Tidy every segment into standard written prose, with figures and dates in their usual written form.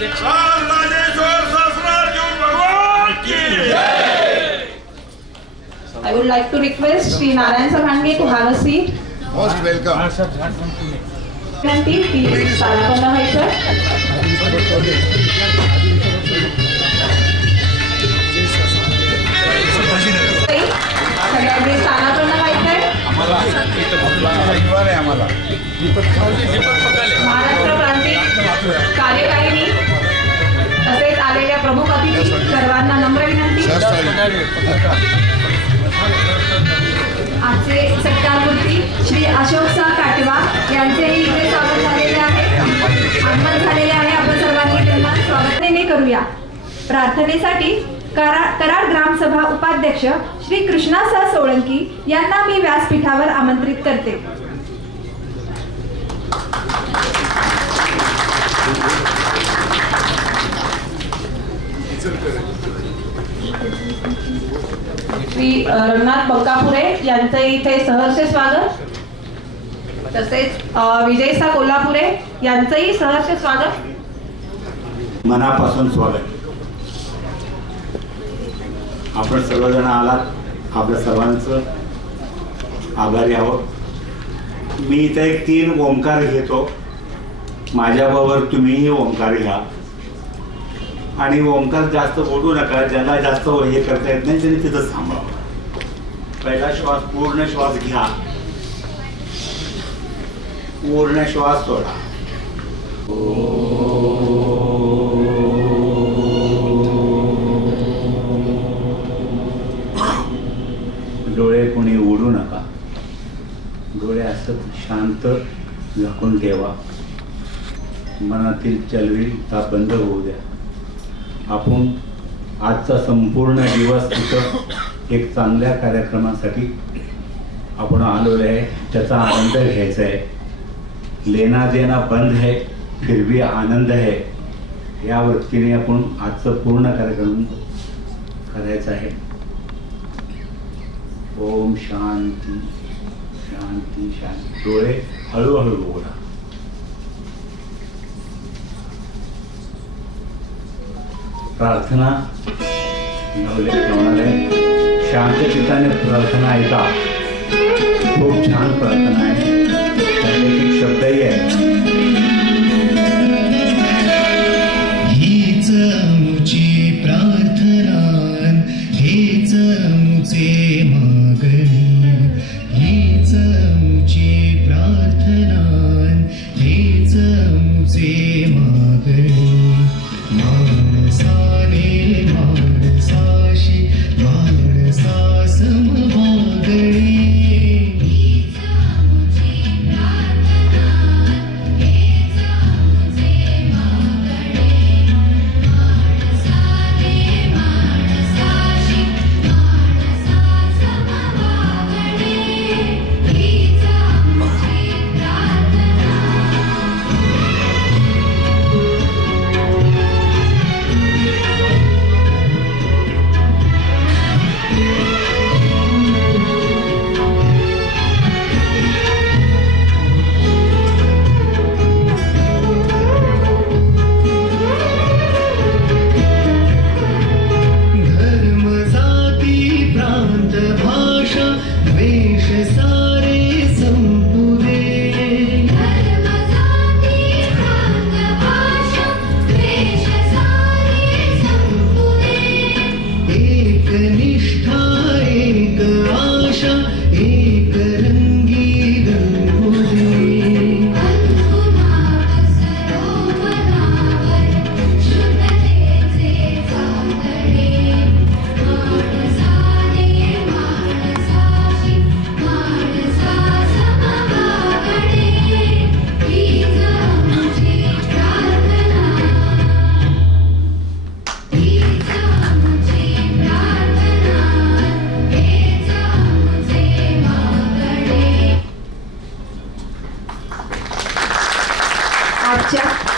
I would like to request Sri Narayan Sabhange to have a seat. Most welcome. विनंती ती स्थानापन्न व्हायचं. सगळ्यांनी स्थानापन्न व्हायचंय. महाराष्ट्र प्रांतिक कार्यकारिणी तसेच आलेल्या प्रमुख अतिथी सर्वांना नम्र विनंती. आजचे सत्कारमूर्ती श्री अशोक काटवा यांचेही इथे स्वागत झालेले आहे. आगमन झालेले आहे. आपण सर्वांनी त्यांना स्वागताने करूया. प्रार्थनेसाठी कराड ग्रामसभा उपाध्यक्ष श्री कृष्णासा सोळंकी यांना मी व्यासपीठावर आमंत्रित करते. श्री रंगनाथ बंकापुरे यांचं इथे सहर्ष स्वागत. तसेच विजयसा कोल्हापुरे यांचंही सहर्ष स्वागत. मनापासून स्वागत. आपण सर्वजण आलात, आपल्या सर्वांचं आभारी आहोत. मी इथे एक 3 ओंकार घेतो. माझ्याबरोबर तुम्हीही ओंकार घ्या आणि ओंकार जास्त ओढू नका. ज्याला जास्त हे करता येत नाही त्यांनी तिथं थांबावं. पहिला श्वास पूर्ण श्वास घ्या, पूर्ण श्वास सोडा. डोळे कोणी उघडू नका. डोळे असं शांत झाकून ठेवा. मनातील चलबिल बंद होऊ द्या. आपण आजचा संपूर्ण दिवस तिथं एक चांगल्या कार्यक्रमासाठी आपण आलेलो आहे. त्याचा आनंद घ्यायचा आहे. लेना देना बंद है फिर भी आनंद है या वृत्तीने आपण आजचं पूर्ण कार्यक्रम करायचा आहे. ओम शांती शांती शांती. डोळे हळूहळू उघडा. प्रार्थना नवले प्रमाणे शांत चित्ताने प्रार्थना ऐका. खूप छान प्रार्थना आहे. एक शब्दही आहे. हीच मुची प्रार्थना, हेच मुचे मागणी. हीच मुची प्रार्थना, हेच मुचे मागणी. माणसाने माणसाशी माणसा समवागणी.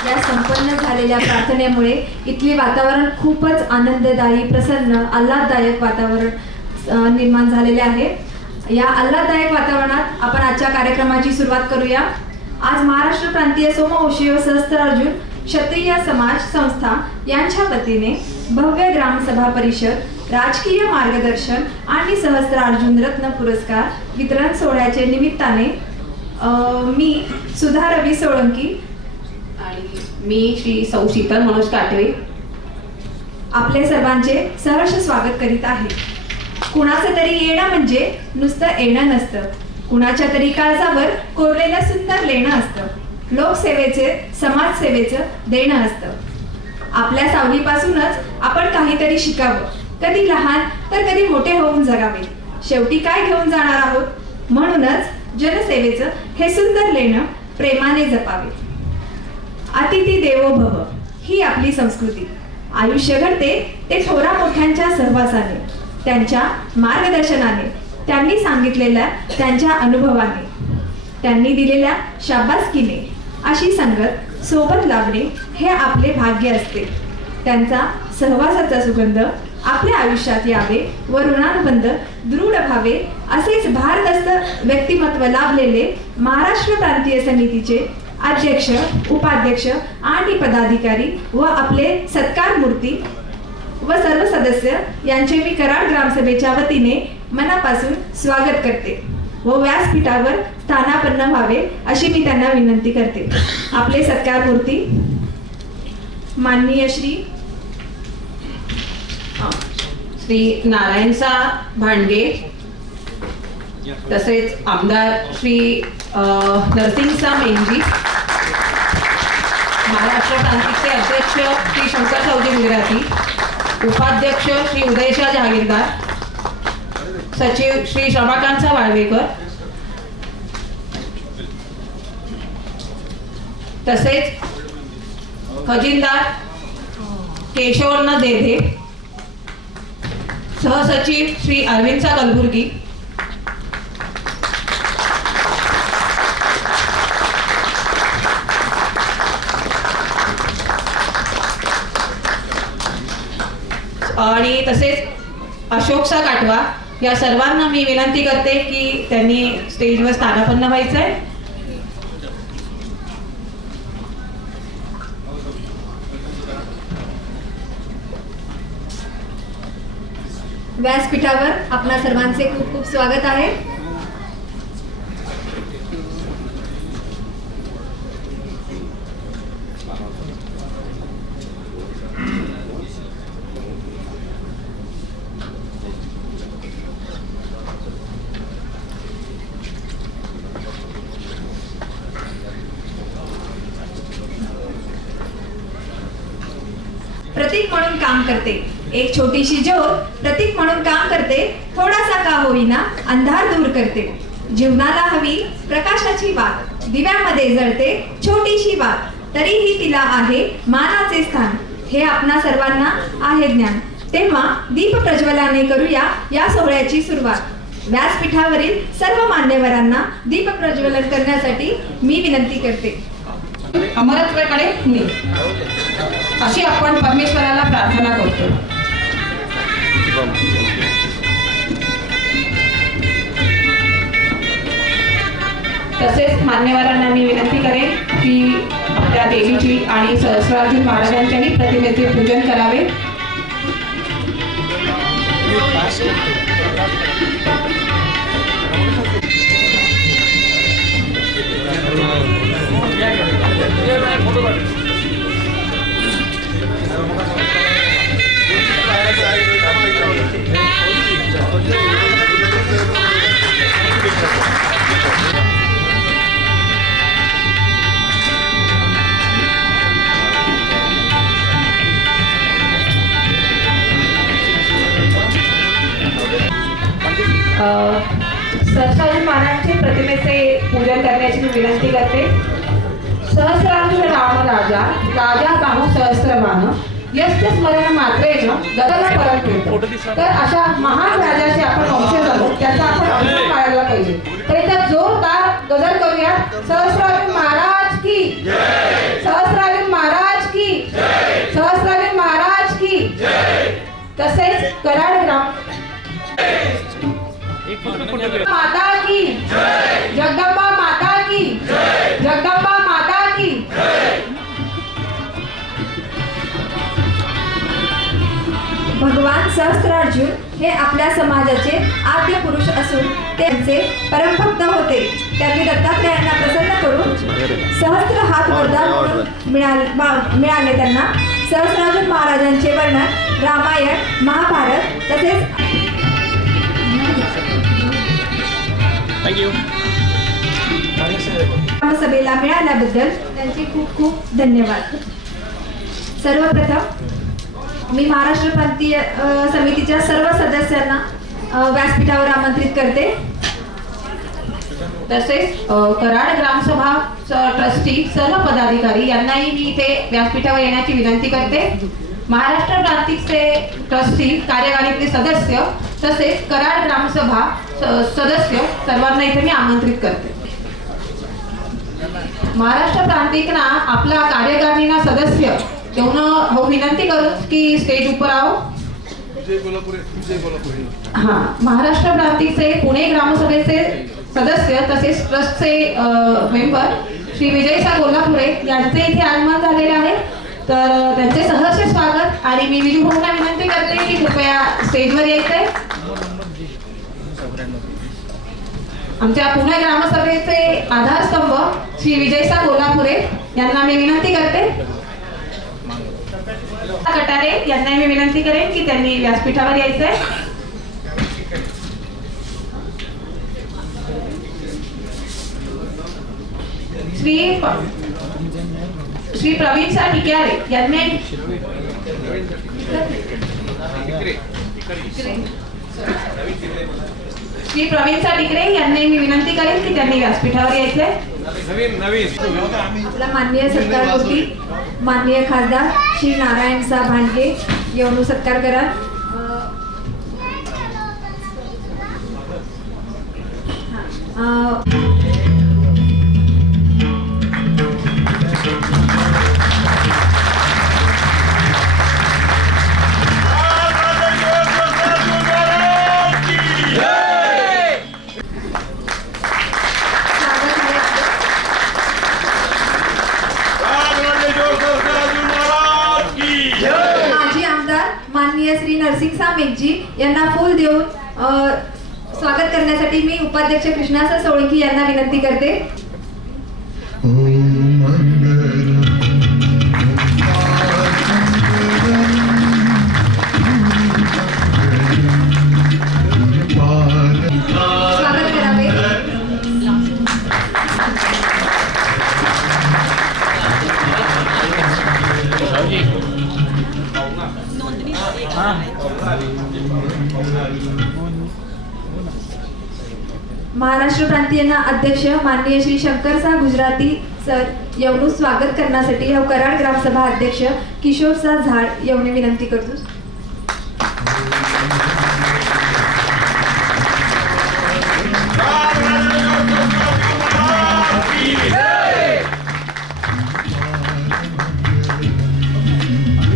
या संपन्न झालेल्या प्रार्थनेमुळे इथले वातावरण खूपच आनंददायी, प्रसन्न, आल्हाददायक वातावरण निर्माण झालेले आहे. या आल्हाददायक वातावरणात आपण आजच्या कार्यक्रमाची सुरुवात करूया. आज महाराष्ट्र प्रांतीय सोमवंशीय सहस्त्र अर्जुन क्षत्रिय समाज संस्था यांच्या वतीने भव्य ग्रामसभा परिषद राजकीय मार्गदर्शन आणि सहस्त्रार्जुन रत्न पुरस्कार वितरण सोहळ्याचे निमित्ताने मी सुधा रवी सोळंकी आणि मी श्री सौ शीतल मनोज काटवे आपले सर्वांचे सहर्ष स्वागत करीत आहे. कुणाचं तरी येणं म्हणजे नुसतं येणं नसतं, कुणाच्या तरी काळजावर कोरलेलं सुंदर लेणं असतं. लोकसेवेचे समाजसेवेचं देणं असतं. आपल्या सावलीपासूनच आपण काहीतरी शिकावं, कधी लहान तर कधी मोठे होऊन जगावे. शेवटी काय घेऊन जाणार आहोत? म्हणूनच जनसेवेचं हे सुंदर लेणं प्रेमाने जपावे. अतिथी देवो भव ही आपली संस्कृती. आयुष्य घडते ते थोरा मोठ्यांच्या सहवासाने, त्यांच्या मार्गदर्शनाने, त्यांनी सांगितलेल्या त्यांच्या अनुभवाने, त्यांनी दिलेल्या शाबासकीने अशी संगत सोबत लाभणे हे आपले भाग्य असते. त्यांचा सहवासाचा सुगंध आपल्या आयुष्यात यावे व ऋणानुबंध दृढ व्हावे असेच भारदस्त व्यक्तिमत्व लाभलेले महाराष्ट्र प्रांतीय समितीचे अध्यक्ष, उपाध्यक्ष आणि पदाधिकारी व आपले सत्कार मूर्ती व सर्व सदस्य यांचे मी कराड ग्रामसभेच्या वतीने मनापासून स्वागत करते व व्यासपीठावर स्थानापन्न व्हावे अशी मी त्यांना विनंती करते. आपले सत्कार मूर्ती माननीय श्री नारायणसा भांडगे, तसेच आमदार श्री नरसिंगसा मेंजी, महाराष्ट्र प्रांतीचे अध्यक्ष श्री शंकर सावजी गुजराती, उपाध्यक्ष श्री उदयशाह जहागीरदार, सचिव श्री रमाकांतचा वाळवेकर, तसेच खजिनदार केशवर्ण देधे, सहसचिव श्री अरविंदचा कलबुर्गी, आणि तसेच अशोकसा काटवा या सर्वांना मी विनंती करते की त्यांनी स्टेजवर स्थानापन्न व्हायचं आहे. व्यासपीठावर आपणा सर्वांचे खूप खूप स्वागत आहे. प्रतीक म्हणून काम करते, एक छोटीशी ज्योत प्रतीक म्हणून काम करते, थोडासा का होईना अंधार दूर करते. जीवनाला हवी प्रकाशाची वात, दिव्यामध्ये जळते छोटीशी वात, तरीही तिला आहे मानाचे स्थान, हे आपणा सर्वांना आहे ज्ञान. तेव्हा दीप प्रज्वलाने करूया या सोहळ्याची सुरुवात. व्यासपीठावरील सर्व मान्यवरांना दीप प्रज्वलन करण्यासाठी मी विनंती करते. अमरत्वाकडे मी अशी आपण परमेश्वराला प्रार्थना करतो. तसेच मान्यवरांना मी विनंती करेन की आपल्या देवीची आणि सहस्रार्जुन महाराजांच्याही प्रतिमेचे पूजन करावे. सहस्रार्जुन महाराजांचे प्रतिमेचे पूजन करण्याची मी विनंती करते. सहस्रार्जुन राम राजा राजा बाहू सहस्रबाण यस्य स्मरण मात्रेन गगन परंतु. तर अशा महान राजाचे आपण वंशज आहोत, त्याचा आपण अभिमान बाळगला पाहिजे. तर याचा जोरदार गजर करूया. सहस्रार्जुन महाराज की, सहस्रार्जुन महाराज की, सहस्रार्जुन महाराज की. तसेच कराड ग्राम माता की, जगदंबा माता की, जगदंबा माता की. भगवान सहस्त्रार्जुन हे आपल्या समाजाचे आद्य पुरुष असून त्यांचे परमभक्त होते. त्यांनी दत्तात्रयांना प्रसन्न करून सहस्त्र हात वरदान म्हणून मिळाले. त्यांना सहस्त्रार्जुन महाराजांचे वर्णन रामायण, महाभारत तसेच सभेला मिळाल्याबद्दल त्यांचे खूप खूप धन्यवाद. सर्वप्रथम मी महाराष्ट्र प्रांतीय समितीच्या सर्व सदस्यांना व्यासपीठावर आमंत्रित करते. तसेच कराड ग्रामसभा ट्रस्टी सर्व पदाधिकारी यांनाही मी इथे व्यासपीठावर येण्याची विनंती करते. महाराष्ट्र प्रांतिकचे ट्रस्टी, कार्यकारिणीतले सदस्य तसेच कराड ग्रामसभा सदस्य सर्वांना इथे मी आमंत्रित करते. महाराष्ट्र प्रांतिकना आपला कार्यकारिणीना सदस्य येऊन हो विनंती करून की स्टेज ऊपर आओ. हाँ, महाराष्ट्र प्रांतिकचे पुणे ग्रामसभेचे सदस्य तसेच ट्रस्टचे मेंबर श्री विजयसा कोल्हापुरे यांचे इथे आगमन झालेले आहे. तर त्यांचे सहर्ष स्वागत आणि मी विजू भाऊंना विनंती करते की कृपया स्टेजवर यायचंय. आमच्या पुणे ग्रामसभेचे आधारस्तंभ श्री विजयसा कोल्हापुरे यांना मी विनंती करते. कटारे यांना मी विनंती करेन की त्यांनी व्यासपीठावर यायचंय. श्री प्रवीण सा टिक्यारे यांनी श्री प्रवीण सा टिकरे यांनी मी विनंती करेन की त्यांनी व्यासपीठावर यायचंय. आपला माननीय सत्कारमूर्ती माननीय खासदार श्री नारायण साहेब भांडके येऊन सत्कार करा. माजी आमदार माननीय श्री नरसिंग सामेकजी यांना फूल देऊन स्वागत करण्यासाठी मी उपाध्यक्ष कृष्णासा सोळंकी यांना विनंती करते. स्वागत करावे. महाराष्ट्र प्रांतीयना अध्यक्ष माननीय श्री शंकरसा गुजराती सर येऊन स्वागत करण्यासाठी कराड ग्रामसभा अध्यक्ष किशोरसा झाड येऊन विनंती करतो.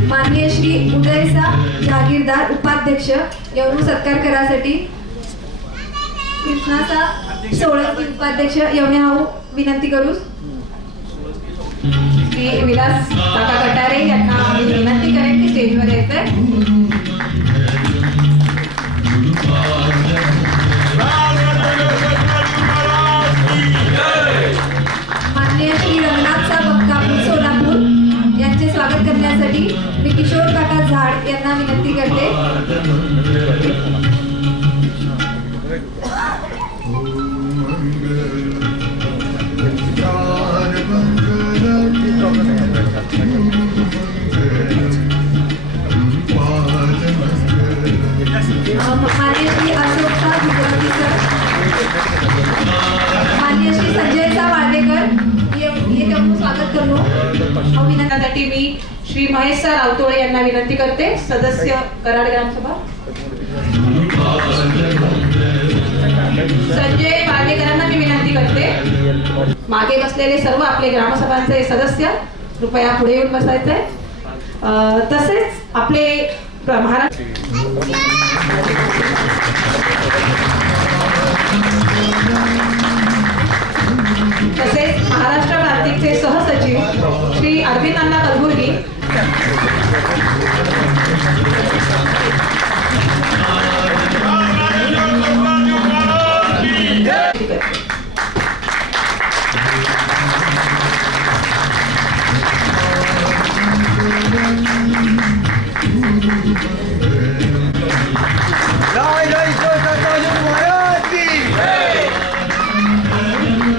माननीय श्री उदयसा जागीरदार उपाध्यक्ष येऊन सत्कार करासाठी कृष्णाचा सोळंकी उपाध्यक्ष येऊन हाऊ विनंती करू. श्री विलास काका कटारे यांना विनंती करेन की स्टेजवर यायचंय. माननीय श्री रंगनाथ साहेब कापूर सोलापूर यांचे स्वागत करण्यासाठी मी किशोर काका झाड यांना विनंती करते. माननीय श्री अशोक साहेब गुजराती सर, माननीय श्री संजय साहेब वाळवेकर ये त्यांना स्वागत करू. अभिनंदनासाठी मी श्री महेश सर रावतोळे यांना विनंती करते, सदस्य कराड ग्रामसभा. संजय वाळवेकरांना मी विनंती करते. मागे बसलेले सर्व आपले ग्रामसभांचे सदस्य कृपया पुढे येऊन बसायचंय. तसेच आपले महाराष्ट्र तसेच महाराष्ट्र प्रांतिकचे सहसचिव श्री अरविंद अण्णा कलबुर्गी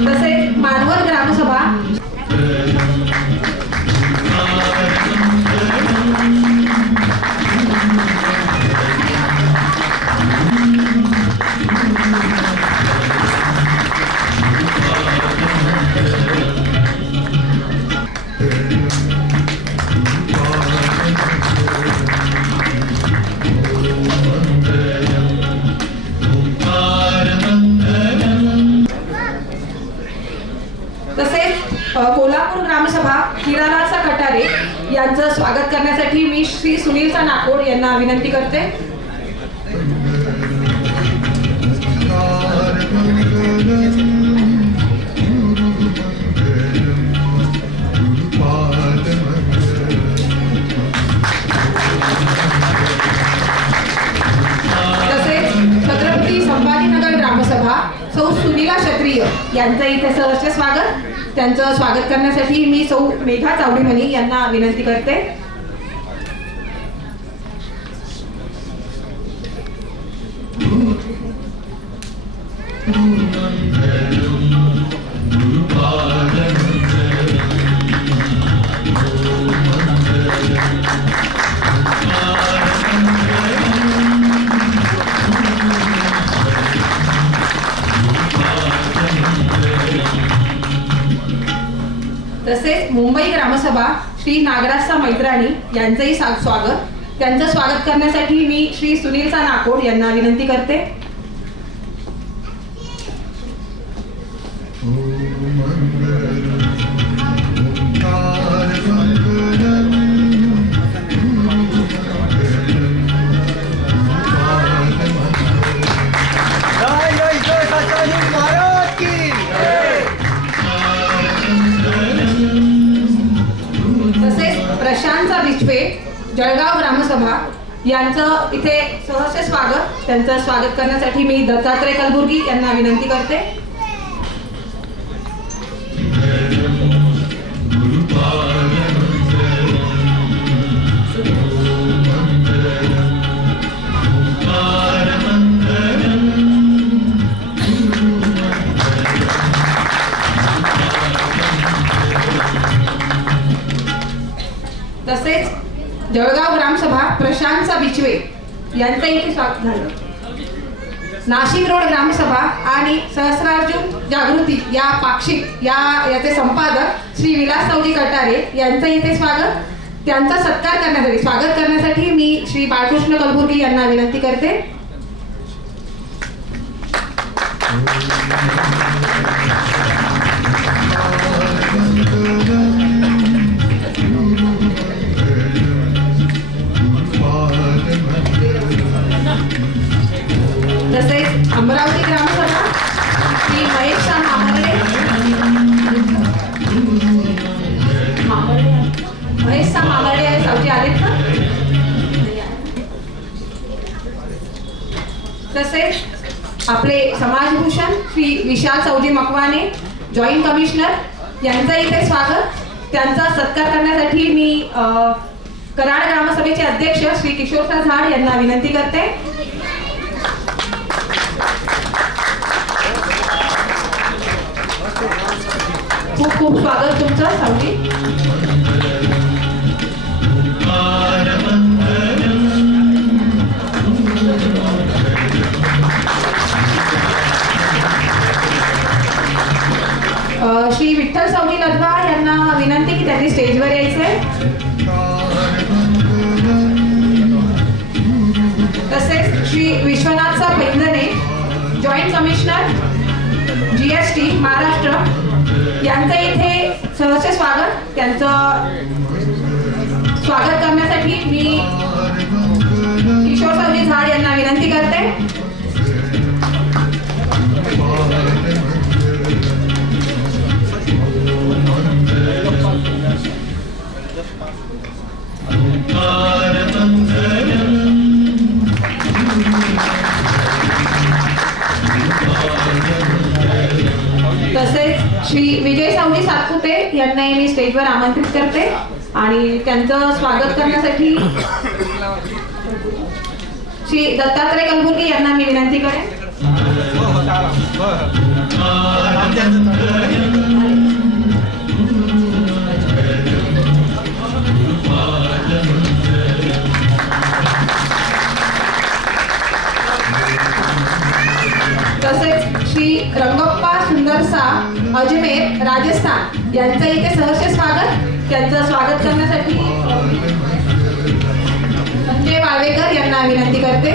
तसेच मानवत ग्रामसभा तसेच कोल्हापूर ग्रामसभा हिरालालचा कटारे यांचं स्वागत करण्यासाठी मी श्री सुनीलचा नाकोड यांना विनंती करते. तसेच छत्रपती संभाजीनगर ग्रामसभा सौ सुनीला क्षत्रिय यांचं इथे सहर्ष स्वागत. त्यांचं स्वागत करण्यासाठी मी सौ मेघा चावडीमणी यांना विनंती करते. तसेच मुंबई ग्रामसभा श्री नागराजचा मैत्राणी यांचंही स्वागत. त्यांचं स्वागत करण्यासाठी मी श्री सुनीलचा नाकोड यांना विनंती करते. प्रशांतचा बिचवे जळगाव ग्रामसभा यांचं इथे सहर्ष स्वागत. त्यांचं स्वागत करण्यासाठी मी दत्तात्रय कलबुर्गी यांना विनंती करते. तसेच जळगाव ग्रामसभा प्रशांतचा बिचवे यांचं इथे स्वागत झालं. नाशिक रोड ग्रामसभा आणि सहस्रार्जुन जागृती या पाक्षिक याचे संपादक श्री विलासरावजी कटारे यांचं इथे स्वागत. त्यांचा सत्कार करण्यासाठी स्वागत करण्यासाठी मी श्री बाळकृष्ण कलबुर्गी यांना विनंती करते. तसेच अमरावती ग्रामसभा श्री महेश मामर्डे सावजी आलेत ना. तसेच आपले समाजभूषण श्री विशाल सावजी मकवाने जॉईंट कमिशनर यांचं इथे स्वागत. त्यांचा सत्कार करण्यासाठी मी कराड ग्रामसभेचे अध्यक्ष श्री किशोरराव झाड यांना विनंती करते. खूप खूप स्वागत तुमचं सावजी. श्री विठ्ठल सावजी लदवा यांना विनंती की त्यांनी स्टेजवर यायचंय. तसेच श्री विश्वनाथचा Painjane joint commissioner GST Maharashtra यांचं इथे सहर्ष स्वागत. त्यांचं स्वागत करण्यासाठी मी किशोर सावजी झाड यांना विनंती करते. तसेच श्री विजय सावजी सातपुते यांना मी स्टेजवर आमंत्रित करते आणि त्यांचं स्वागत करण्यासाठी श्री दत्तात्रय कलबुर्गी यांना मी विनंती करेन. तसेच श्री रंगप्पा सुंदरसा अजमेर राजस्थान यांचं इथे सहर्ष स्वागत. त्यांचं स्वागत करण्यासाठी संजय वाळवेकर यांना विनंती करते.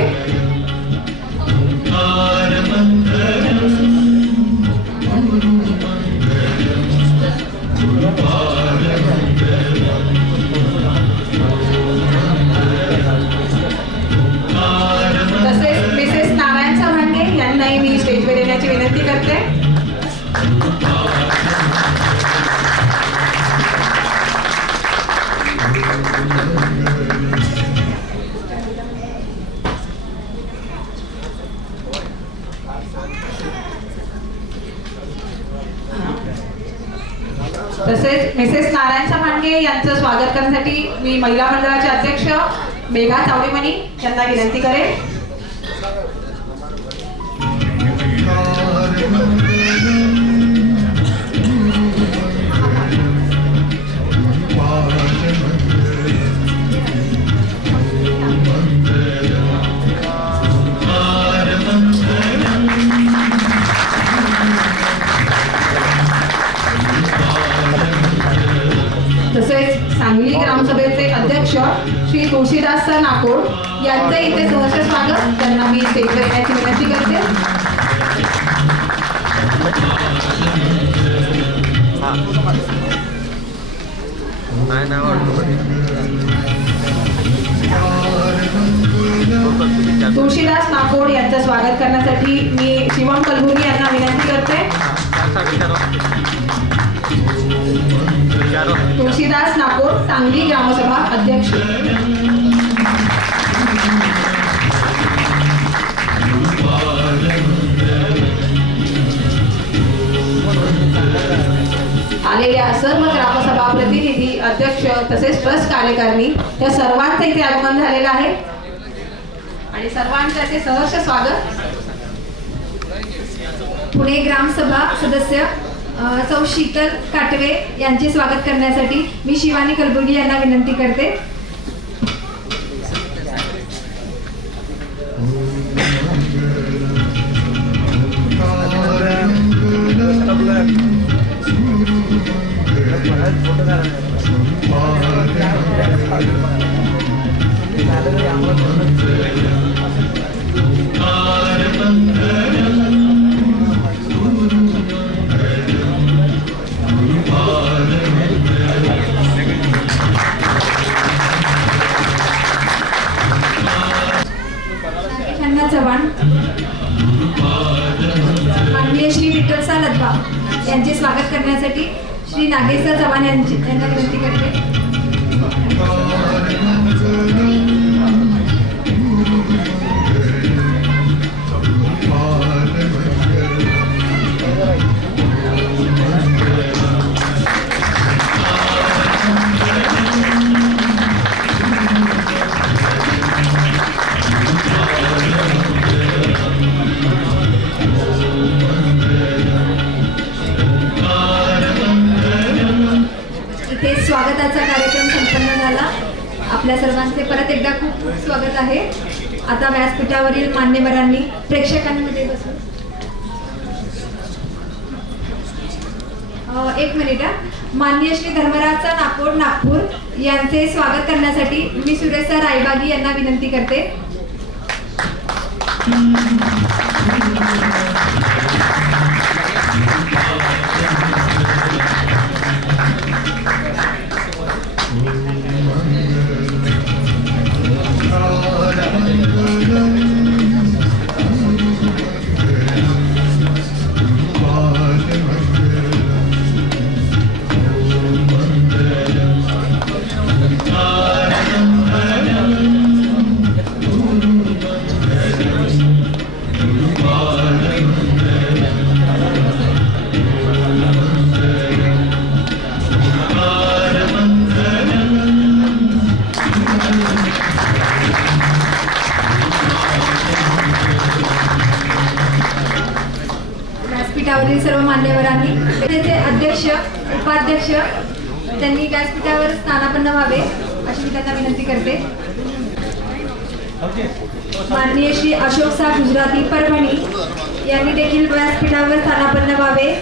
तसेच मिसेस नारायण चव्हाणे यांनाही मी स्टेजवर येण्याची विनंती करते. तसेच मिसेस नारायण चव्हाणे यांचं स्वागत करण्यासाठी मी महिला मंडळाचे अध्यक्ष मेघा चावडेमणी यांना विनंती करेन. तसेच सांगली ग्रामसभेचे अध्यक्ष श्री तुळशीदास नाकोड यांचं इथे सहर्ष स्वागत. त्यांना मी स्टेजवर येण्याची विनंती करते. तुळशीदास नाकोड यांचं स्वागत करण्यासाठी मी शिवम कलबुर्गी यांना विनंती करते. तुळशीदास नाकोड सांगली ग्रामसभा अध्यक्ष. आलेल्या सर्व ग्रामसभा प्रतिनिधी अध्यक्ष तसेच ट्रस्ट कार्यकारिणी या सर्वांचं इथे आगमन झालेलं आहे आणि सर्वांचं इथे सहर्ष स्वागत. पुणे ग्रामसभा सदस्य सौ शीतल काटवे यांचे स्वागत करण्यासाठी मी शिवानी कलबुर्गी यांना विनंती करते. चव्हाण माननीय श्री विठ्ठलसा लद्वा यांचे स्वागत करण्यासाठी श्री नागेशा चव्हाण यांना विनंती करते. स्वागताचा कार्यक्रम संपन्न झाला. आपल्या सर्वांचे परत एकदा खूप खूप स्वागत आहे. आता व्यासपीठावरील मान्यवरांनी प्रेक्षकांमध्ये बसून एक मिनिट. माननीय श्री धर्मराज नाकोड नागपूर यांचे स्वागत करण्यासाठी मी सुरेश रायबागी यांना विनंती करते. व्यासपीठावरील सर्व मान्यवरांनी त्याचे अध्यक्ष उपाध्यक्ष त्यांनी व्यासपीठावर स्थानापन्न व्हावे अशी मी त्यांना विनंती करते. माननीय श्री अशोक साह गुजराती परभणी यांनी देखील व्यासपीठावर स्थानापन्न व्हावे.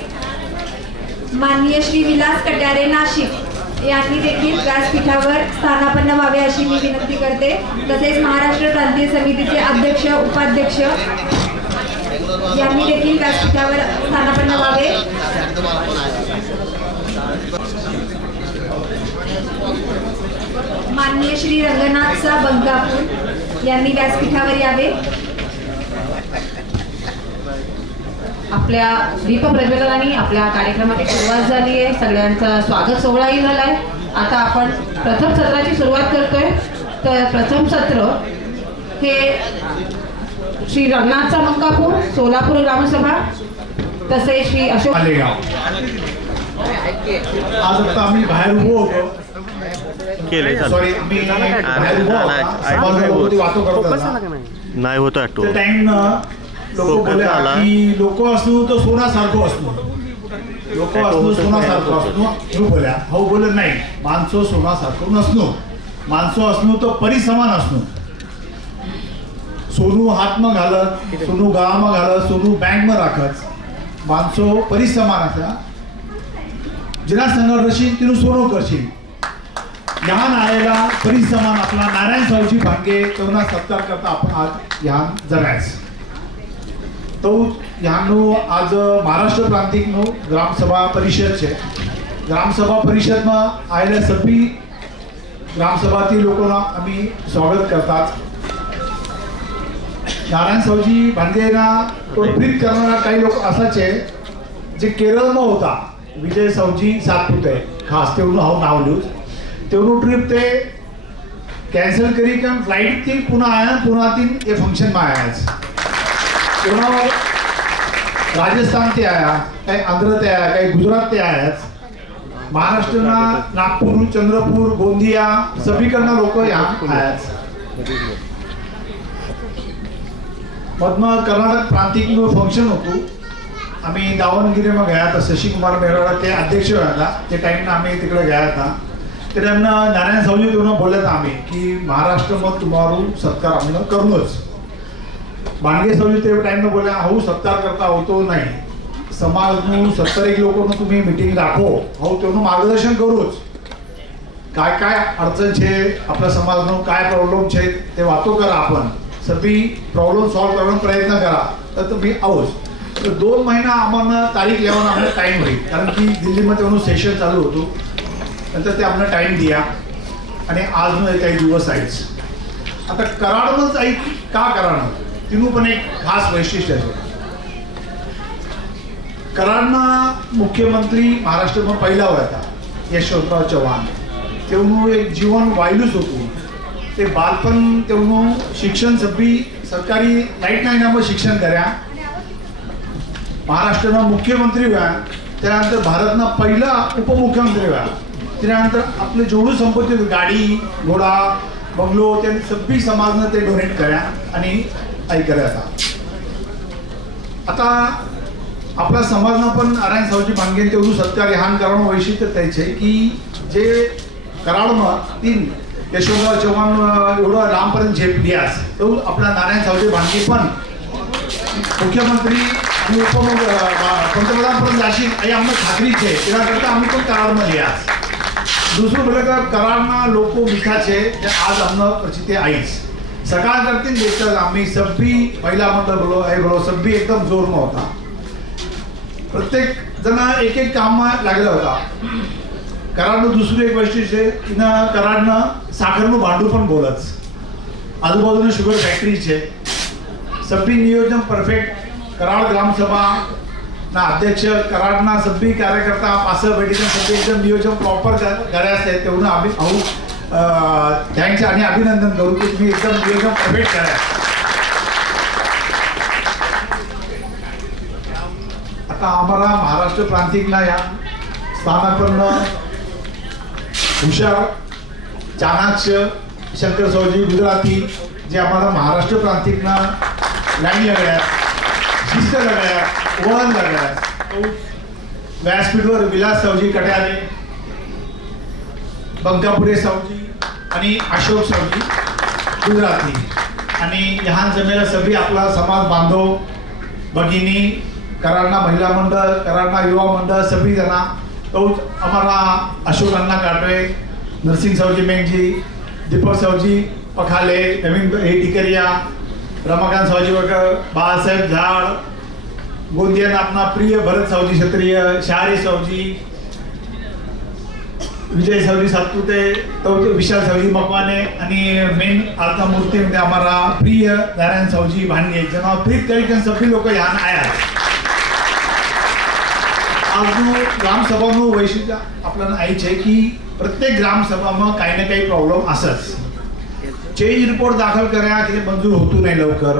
माननीय श्री विलास कट्यारे नाशिक यांनी देखील व्यासपीठावर स्थानापन्न व्हावे अशी मी विनंती करते. तसेच महाराष्ट्र प्रांतीय समितीचे अध्यक्ष उपाध्यक्ष यांनी देखील व्यासपीठावर स्थानापन्न व्हावे. माननीय श्री रंगनाथ सा बंकापूर यांनी व्यासपीठावर यावे. आपल्या दीप प्रज्वलनाने आपल्या कार्यक्रमाची सुरुवात झाली आहे. सगळ्यांचा स्वागत सोहळाही झालाय. आता आपण प्रथम सत्राची सुरुवात करतोय. तर प्रथम सत्र हे श्री रंगनाथचा मंकापूर सोलापूर ग्रामसभा तसेच श्री अशोक मालेगाव. आज आता आम्ही बाहेर उभो होतो. सॉरी आम्ही बाहेर उभो होतो. वातो करत होता. नाही होता त्या टाइम लोक बोलले की लोक असणं तो सोनासारखं असणं. लोक असणं सोनासारखं असणं हे बोलल्या. हो बोलत नाही. माणसं सोनासारखं नसणं. माणसं असणं तो परिसमान असणं. सोनू हातमा घालत, सोनू गावामा घालत, सोनू बँकमा राखत. माणसं परिसमान असा. जिना संघ करशील तिनं सोनो करशील. लहान आलेला परिसमान आपला नारायण सावजी भांगे तेवढा सत्कार करता आपण आज ह्यान जगायच. तो ह्यानो आज महाराष्ट्र प्रांतिक नो ग्रामसभा परिषद છે. ग्रामसभा परिषदમાં आलेल्या सभी ग्रामसभातील लोકોના आम्ही स्वागत करतात. नारायण सावजी भांगेना प्रीत करणारा काही लोक असाचे जे केरळમાં होता. विजय सावजी सातपुते खास तेवढं हाव नाव लिहूच. तेवढं ट्रिप ते कॅन्सल करी कारण फ्लाईट ती पुन्हा आया पुन्हा ती हे फंक्शનમાં आयाच. पुन्हा राजस्थान ते आया, काही आंध्र ते आया, काही गुजरात ते आयाच. महाराष्ट्रना नागपूर, चंद्रपूर, गोंदिया सगळीकडनं लोक यहाँ आयाच. मधनं कर्नाटक प्रांतिक फंक्शन होतो. आम्ही दावणगिरीમાં ગયા હતા. शशिकुमार मेहरा ते अध्यक्ष होता. ते टाइमना आम्ही तिकडे ગયા હતા. ते टाइमना नारायण सावजी तेवढं बोलत आम्ही की महाराष्ट्રમાં તમારું સત્કાર અમને કરનો જ. ભાંગે સાવજી તે ટાઈમમાં બોલ્યા હું સત્કાર કરતા હોતો નહીં. સમાજનું 70 લોકોનું तुम्ही मीटिंग રાખો. હું તેનું માર્ગદર્શન કરું જ. काय काय अडचण છે आपल्या समाजનો काय प्रॉब्लेम છે તે વાતો करा. आपण सभी प्रॉब्लेम सॉल्व करण्याचा प्रयत्न करा. तर तुम्ही आहोत. तर 2 महिना आम्हाला तारीख लेवून आम्हाला टाइम होईल. कारण की दिल्लीमध्ये तेवढं सेशन चालू होतो. नंतर ते आम्हाला टाइम दिया आणि आज काही दिवस आहेच. आता कराडमच आई का कराड तिનું पण एक खास वैशिष्ट्य आहे. कराडना मुख्यमंत्री महाराष्ट्રમાં पहिला होता यशवंतराव चव्हाण. तेवढं एक जीवन वायलूच होतं. ते बालपण तेवढं शिक्षण सभी सरकारी लाईट नाईनाમાં शिक्षण કર્યા. महाराष्ट्रना मुख्यमंत्री व्या. त्यानंतर भारतना पहिला उपमुख्यमंत्री व्या. त्यानंतर आपले जेवढी संपत्ती होती गाडी घोडा बंगलो ते सभी समाजनं ते डोनेट કર્યા आणि आई કર્યા. आता आपला समाजना पण नारायण सावजी भांगे तेवढं सत्कार ह्यान करणं वैशिष्ट्य त्याचे की जे कराडમાં तीन यशवंतराव चव्हाण एवढं लांबपर्यंत झेपल्यास तो आपला नारायण सावजी भांगे पण मुख्यमंत्री आणि पंतप्रधान पण जाशील आई आम्हाला खात्री છે. त्याकरता आम्ही पण कराडमध्ये यास. दुसरं बोले का कराडना लोको मीठा છે आज आम्हाला परिस्थिती आईच. सकाळ करतील देखतात आम्ही सभी पहिला मतलब बोलो आई बोलो सभी एकदम जोरमा होता. प्रत्येक जण एक एक कामમાં लागला होता. कराडनं दुसरी एक वैशिष्ट्य છે कराडनं साखरનું ભાંડું પણ બોલત. આજુબાજુની शुगर फॅक्टरी છે. सभी नियोजन परफेक्ट. कराड ग्रामसभा ना अध्यक्ष कराडना सभी कार्यकर्ता पास बैठकीनं सभी एकदम नियोजन प्रॉपर કર્યા છે. तेवढं आम्ही थँक्स आणि अभिनंदन करू की तुम्ही एकदम नियोजन परफेक्ट करा. आता आम्हाला महाराष्ट्र प्रांतिकला या स्थानापन्न हुशार चाणाक्ष शंकर सावजी गुजराती जे आम्हाला महाराष्ट्र प्रांतिकना लाईन लागल्या. शिस्त लगाया वळण लगाया व्यासपीठवर विलास सावजी कट्यारे बंकापुरे सावजी आणि अशोक सावजी गुजराती आणि यहाँ जमेला सभी आपला समाज बांधव भगिनी करारना महिला मंडळ करारना युवा मंडळ सभी जना तो हमारा अशोक अन्ना काटवे नरसिंह सावजी मेंगजी दीपक सावजी पखाले नवीन टिकरिया रमाकांत सावजी वगैरे बाळासाहेब झाड गोंदियान अपना प्रिय भरत सावजी क्षत्रिय शहारी सावजी विजय सावजी सातपुते तो विशाल सावजी मकवाने आणि मेन आरता मूर्ति में हमारा प्रिय नारायण सावजी भांगे जना प्रीत करीकन सभी लोग यहाँ आया આજનું ગ્રામસભાનું વૈશિષ્ટ્ય આપણને આવી છે કે પ્રત્યેક ગ્રામસભામાં કાંઈ ને કાંઈ પ્રોબ્લેમ હશે ચેન્જ રિપોર્ટ દાખલ કર્યા કે મંજૂર હોતું નહીં લવકર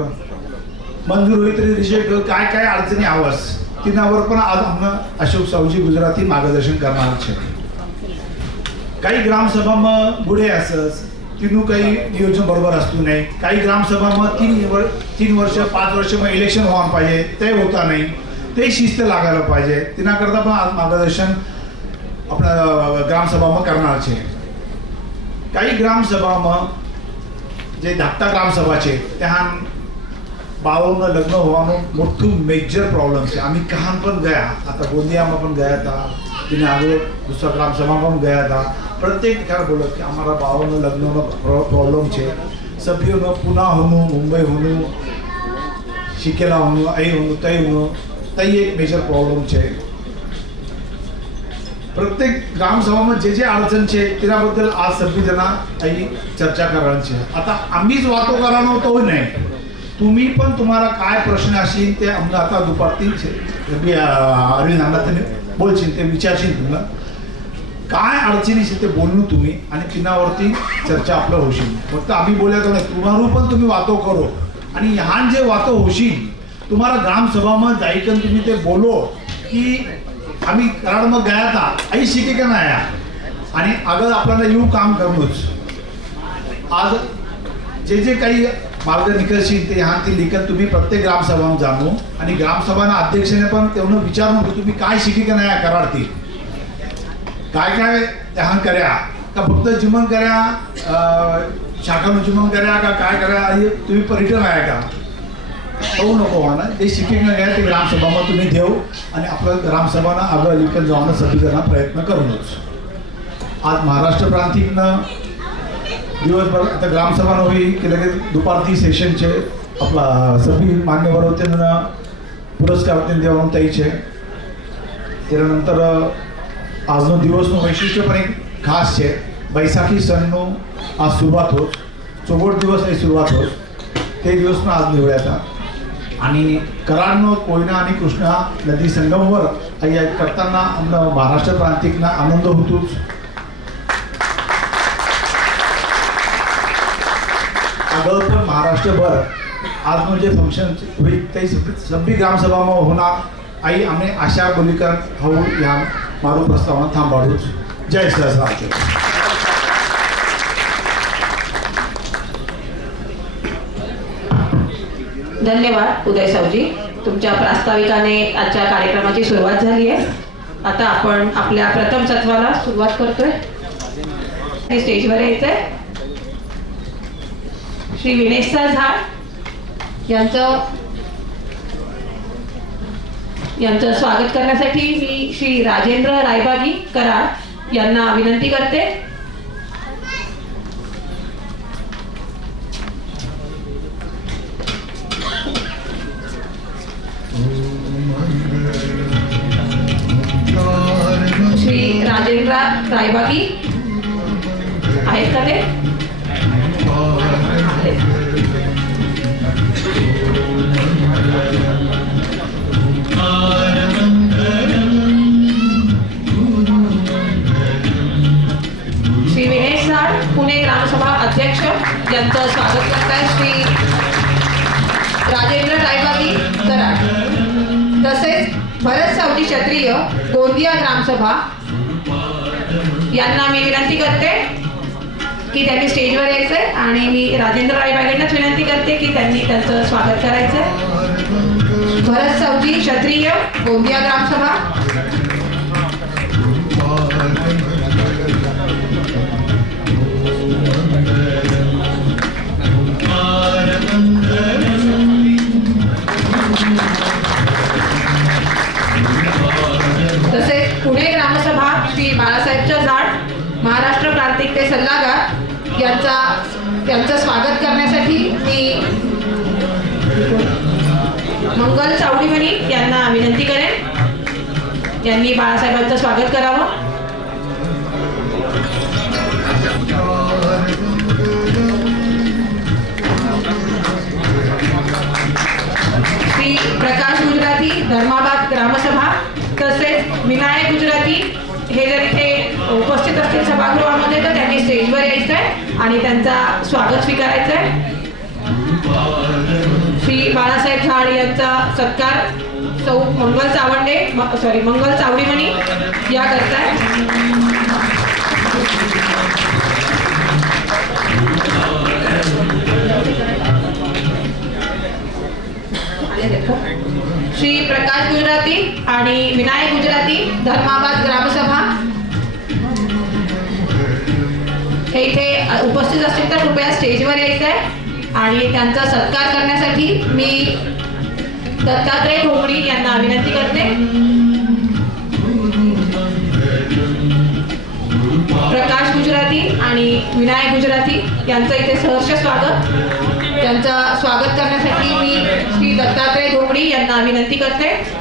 મંજૂર હોય તरी रिजेक्ट काय काय अडचणी आवस तिनावर पण आज आम्हाला अशोक सावजी गुजराती मार्गदर्शन करणार છે काही ग्रामसभाમાં गुढे असस तिनू काही नियोजन बरोबर असतो नाही काही ग्रामसभाમાં 3 वर्ष 5 वर्षમાં इलेक्शन व्हायला पाहिजे ते होता नाही ते शिस्त लागायला पाहिजे तिनाकरता पण आज मार्गदर्शन आपल्या ग्रामसभाમાં करणार છે काही ग्रामसभाમાં જે धाकटा ग्रामसभा છે ત્યાં બાળોનું લગ્ન હોવાનું મોટું મેજર પ્રોબ્લેમ છે આમી કહાન પણ ગયા आता गोंदियाમાં પણ ગયા હતા तिने આગળ दूसरा ग्रामसभाમાં પણ ગયા હતા प्रत्येक ठिकाणी बोलत की आम्हाला बाळोनं लग्नનો प्रॉब्लेम છે સભ્યોનો પુના હોનું મુંબઈ હોનું शिकेला होणं आई होणं तई होणं तई एक मेजर प्रॉब्लेम છે प्रत्येक ग्रामसभाમાં જે જે अडचण છે તેનાबद्दल आज सभी जना અહીં चर्चा કરવાની છે आता आम्हीच वातो करणार तो नाही तुम्ही पण तुम्हाला काय प्रश्न असतील ते आम्हाला आता दुपारती रवी अरविंद अण्णा तुम्ही बोलशील ते विचारशील तुम्हाला काय अडचणी ते बोलणं तुम्ही आणि तिनावरती चर्चा आपलं होशील फक्त आम्ही बोलायचं नाही तुम्हाला पण तुम्ही वातो करो आणि ह्यान जे वातो होशील तुम्हाला ग्रामसभाમાં जाईकन तुम्ही ते बोलो की आम्ही कराडमध्ये ગયા હતા आई शिके का नाही आणि अगर आपल्याला येऊ काम करूनच आज जे जे काही मार्ग निकलशील ते ह्या ती लिखत तुम्ही प्रत्येक ग्रामसभाમાં जाणू आणि ग्रामसभाना अध्यक्षाने पण तेवढं विचारून की तुम्ही काय शिके का नाही कराडती काय काय त्या कर्या का फक्त जिमन कर्या शाखाનું जिमन કર્યા का काय કર્યા तुम्ही पर्यटन आहे का तो नको होणार ते शिकिंग घ्या ते ग्रामसभाમાં तुम्ही देऊ आणि आपलं ग्रामसभाना આગળ लिखत जावणं सगळीजण प्रयत्न करूनच आज महाराष्ट्र प्रांतिकनं दिवसभर आता ग्रामसभानं होईल की लगेच दुपारती सेशन છે आपला सभी मान्यवर होते पुरस्कार देवानं त्याई છે त्यानंतर આજનો દિવસનો વૈશિષ્ટ્ય પણ એક ખાસ છે बैसाखी सणનો आज सुरुवात होत चौगोट दिवस ही सुरुवात होत ते दिवस पण आज निवडल्या आणि कराडनं कोयना आणि कृष्णा नदी संगमवर करताना आम्हाला महाराष्ट्र प्रांतिकना आनंद होतोच अगं पण महाराष्ट्रभर आज म्हणजे फंक्शन होईल ते सभी ग्रामसभाમાં होणार आई आम्ही आशा बोलीकर हो या मारू प्रस्तावना थांबाडूच जय सहस्रार्थ धन्यवाद उदय सावजी तुमच्या प्रास्ताविकाने आजच्या कार्यक्रमाची सुरुवात झाली आहे आता आपण आपल्या प्रथम सत्वाला सुरुवात करतोय स्टेजवर यायचंय श्री विनेशचा झाड यांचं स्वागत करण्यासाठी मी श्री राजेंद्र रायबागी कराड यांना विनंती करते श्री राजेंद्र रायबागी आहेत का ते श्री विनेश झाड पुणे ग्रामसभा अध्यक्ष यांचं स्वागत करताय श्री राजेंद्र रायबागी कराड तसेच भरत सावजी क्षत्रिय गोंदिया ग्रामसभा यांना मी विनंती करते की त्यांनी स्टेजवर यायचंय आणि मी राजेंद्र रायबागेंनाच विनंती करते की त्यांनी त्यांचं स्वागत करायचंय भरत सावजी क्षत्रिय गोंदिया ग्रामसभा, तसेच पुणे ग्रामसभा श्री बाळासाहेबच्या झाड महाराष्ट्र प्रांतिकते सल्लागार यांचं स्वागत करण्यासाठी मी मंगल चावडीमणी यांना विनंती करेन, यांनी बाळासाहेबांचं स्वागत करावं. श्री प्रकाश गुजराती धर्माबाद ग्रामसभा, तसेच विनायक गुजराती हे जर इथे उपस्थित असतील सभागृहामध्ये तर त्यांनी स्टेजवर यायचं आहे आणि त्यांचा स्वागत स्वीकारायचं आहे. श्री बाळासाहेब झाड यांचा सत्कार सौ मंगल चावडीमणी या करताय. श्री प्रकाश गुजराती आणि विनायक गुजराती धर्माबाद ग्रामसभा हे इथे उपस्थित असतील तर कृपया स्टेजवर यायचं आहे आणि त्यांचा सत्कार करण्यासाठी मी दत्तात्रय ढोंगडी यांना विनंती करते. प्रकाश गुजराती आणि विनायक गुजराती यांचं इथे सहर्ष स्वागत. त्यांचं स्वागत करण्यासाठी मी श्री दत्तात्रय ढोंगडी यांना विनंती करते.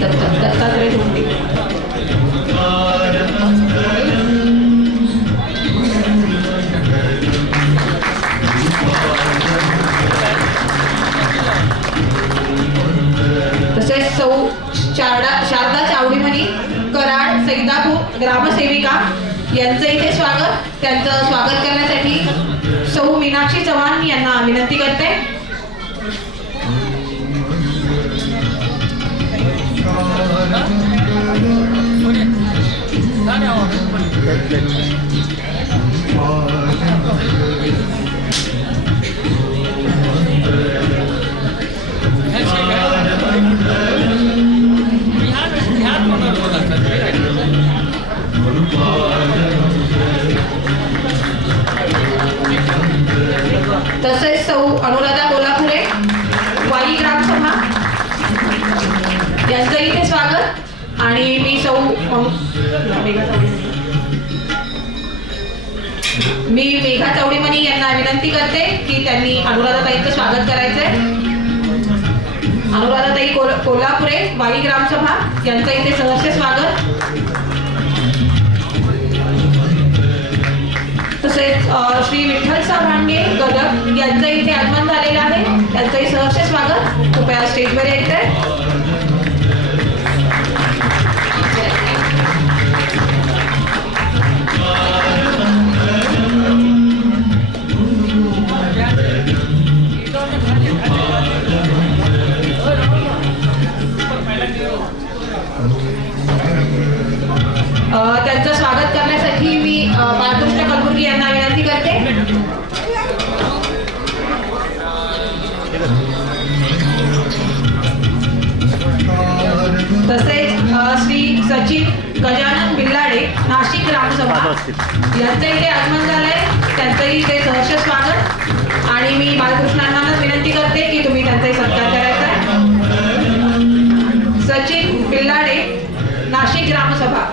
दत्तात्रय ढोंगडी. तसेच सौ शारदा चावडीमणी कराड सैदापूर ग्रामसेविका यांचं इथे स्वागत. त्यांचं स्वागत करण्यासाठी सौ मीनाक्षी चव्हाण यांना विनंती करते. तसेच सौ अनुराधा कोल्हापुरे वाई ग्रामसभा यांचं इथे स्वागत आणि मी मेघा चावडीमणी यांना विनंती करते की त्यांनी अनुराधाताईंचं स्वागत करायचंय. अनुराधाताई कोल्हापुरे वाई ग्रामसभा यांचं इथे सहर्ष स्वागत. तसेच श्री विठ्ठलसा भांगे गदग यांचं इथे आगमन झालेलं आहे. त्यांचंही सहर्ष स्वागत. कृपया स्टेजवर यायचंय. त्यांचं स्वागत करण्यासाठी मी बाळकृष्ण कलबुर्गी यांना विनंती करते. तसेच श्री सचिन गजानन बिल्लाडे नाशिक ग्रामसभा यांचं इथे आगमन झालंय. त्यांचंही इथे सहर्ष स्वागत आणि मी बाळकृष्णांना विनंती करते की तुम्ही त्यांचाही सत्कार करायचा आहे. सचिन बिल्लाडे नाशिक ग्रामसभा.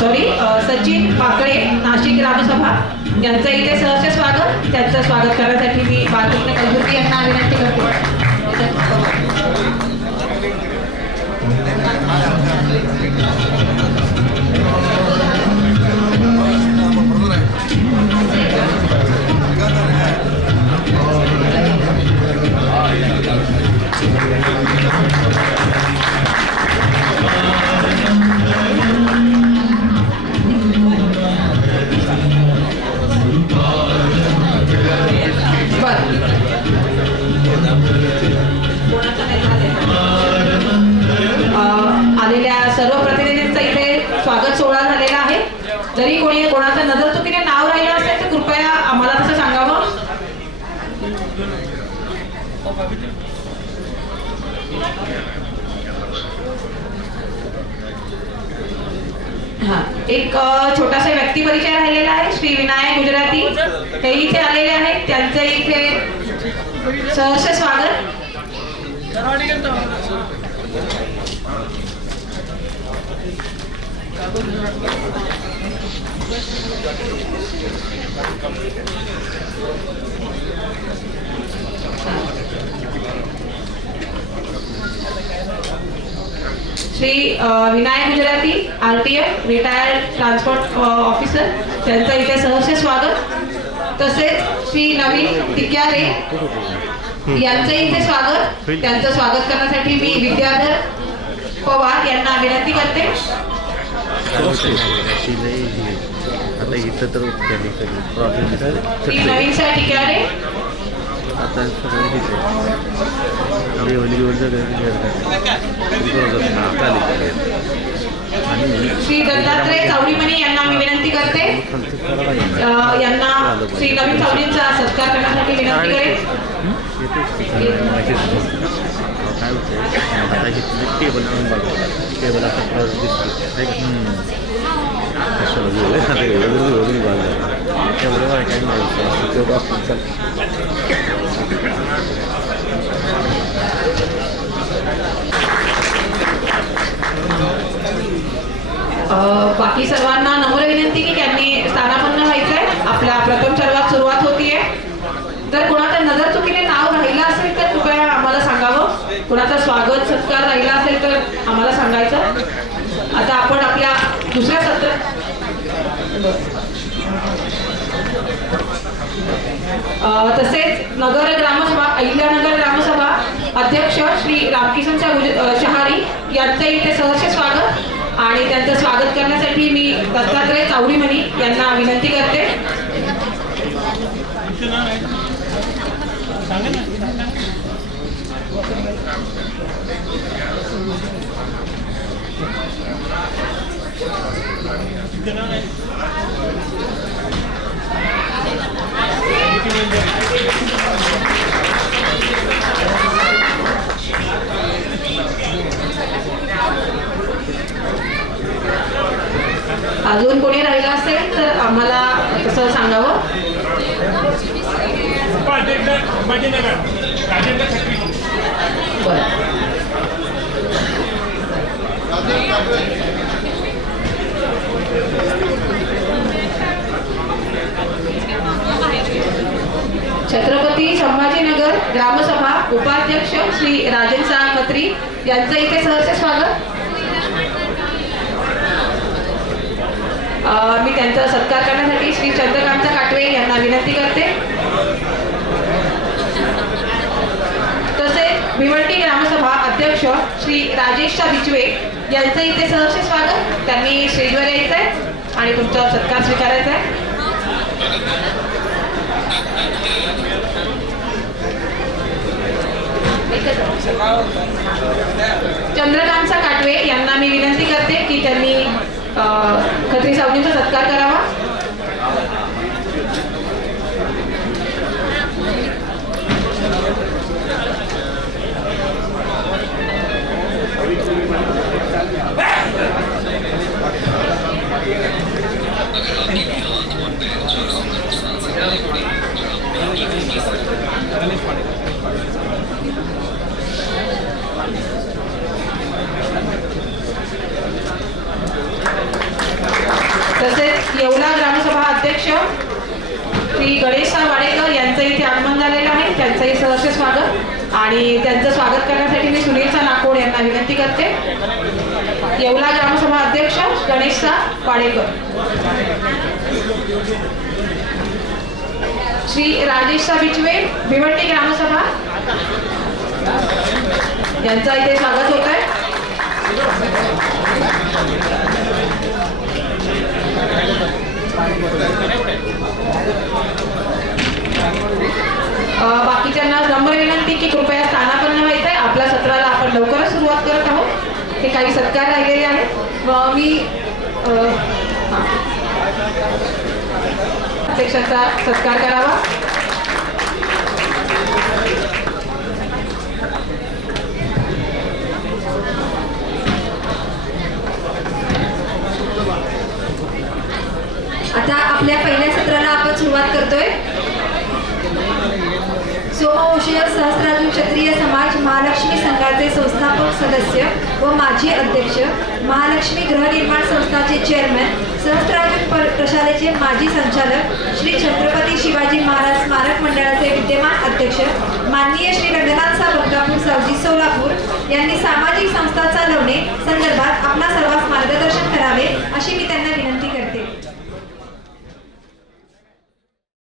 सॉरी सचिन पाकळे नाशिक ग्रामसभा यांचं इथे सहर्ष स्वागत. त्यांचं स्वागत करण्यासाठी मी बाळकृष्ण कलबुर्गी यांना विनंती करते. जरी कोणाचं नजर चुकीने नाव राहिलं असेल तर कृपया आम्हाला तसं सांगावं. हा, एक छोटासा व्यक्ती परिचय राहिलेला आहे. श्री विनायक गुजराती ते इथे आलेले आहेत. त्यांचं इथे सहर्ष स्वागत. Shri Vinayak Gujarati RTF retired transport officer त्यांचं इथे सहर्ष स्वागत. तसेच श्री नवीन टिक्यारे यांचं इथे स्वागत. त्यांचं स्वागत करण्यासाठी मी विद्याधर पवार यांना विनंती करते. श्री नवीन सर टिक्यारे श्री दत्तात्रय चावडीमणी यांना मी विनंती करते. यांना श्री नवीन चावडींचा सत्कार करण्यासाठी विनंती करेन. बाकी सर्वांना नम्र विनंती की त्यांनी स्थानापन्न व्हायचंय. आपल्या प्रथम सर्वात सुरुवात होतीये. जर कोणाचं नजर चुकीने नाव राहिलं असेल तर कृपया आम्हाला सांगावं. कोणाचा स्वागत सत्कार राहिला असेल तर आम्हाला सांगायचं. आता आपण आपल्या दुसऱ्या तसेच नगर ग्रामसभा अहिल्यानगर ग्रामसभा अध्यक्ष श्री रामकिशन शहारी यांचं इथे सहर्ष स्वागत. आणि त्यांचं स्वागत करण्यासाठी मी दत्तात्रय चावडीमणी यांना विनंती करते. अजून कोणी राहिलं असेल तर आम्हाला तसं सांगावं. छत्रपती संभाजीनगर ग्रामसभा उपाध्यक्ष श्री राजेंद्र खत्री यांचं इथे सहर्ष स्वागत. मी त्यांचा सत्कार करण्यासाठी श्री चंद्रकांत काटवे यांना विनंती करते. तसेच भिवंडी ग्रामसभा अध्यक्ष श्री राजेश बिचवे यांचं इथे सहर्ष स्वागत. त्यांनी स्टेजवर यायचं आहे आणि तुमचा सत्कार स्वीकारायचा आहे. चंद्रकांत काटवे यांना मी विनंती करते की त्यांनी खत्री सावजींचा सत्कार करावा. तसेच येवला ग्रामसभा अध्यक्ष श्री गणेश वाडेकर यांचं इथे आगमन झालेलं आहे. त्यांचंही सहर्ष स्वागत. आणि त्यांचं स्वागत करण्यासाठी मी सुनील नाकोड यांना विनंती करते. येवला ग्रामसभा अध्यक्ष गणेश वाडेकर. श्री राजेश बिचवे भिवंडी ग्रामसभा यांचं इथे स्वागत होत आहे. बाकीच्यांना नम्र विनंती की कृपया स्थानापन्न व्हायचं आहे. आपल्या सत्राला आपण लवकरच सुरुवात करत आहोत. हे काही सत्कार राहिलेले आहेत. मी अध्यक्षांचा सत्कार करावा. आता आपल्या पहिल्या सत्राला आपण सुरुवात करतोय. सोमवंशीय सहस्त्रार्जुन क्षत्रिय समाज महालक्ष्मी संघाचे संस्थापक सदस्य व माजी अध्यक्ष, महालक्ष्मी गृहनिर्माण संस्थाचे चेअरमॅन, सहस्त्रार्जुन प्रशालेचे माजी संचालक, श्री छत्रपती शिवाजी महाराज स्मारक मंडळाचे विद्यमान अध्यक्ष माननीय श्री रंगनाथ बंकापूर सावजी सोलापूर यांनी सामाजिक संस्था चालवणे संदर्भात आपला सर्वांस मार्गदर्शन करावे अशी मी त्यांना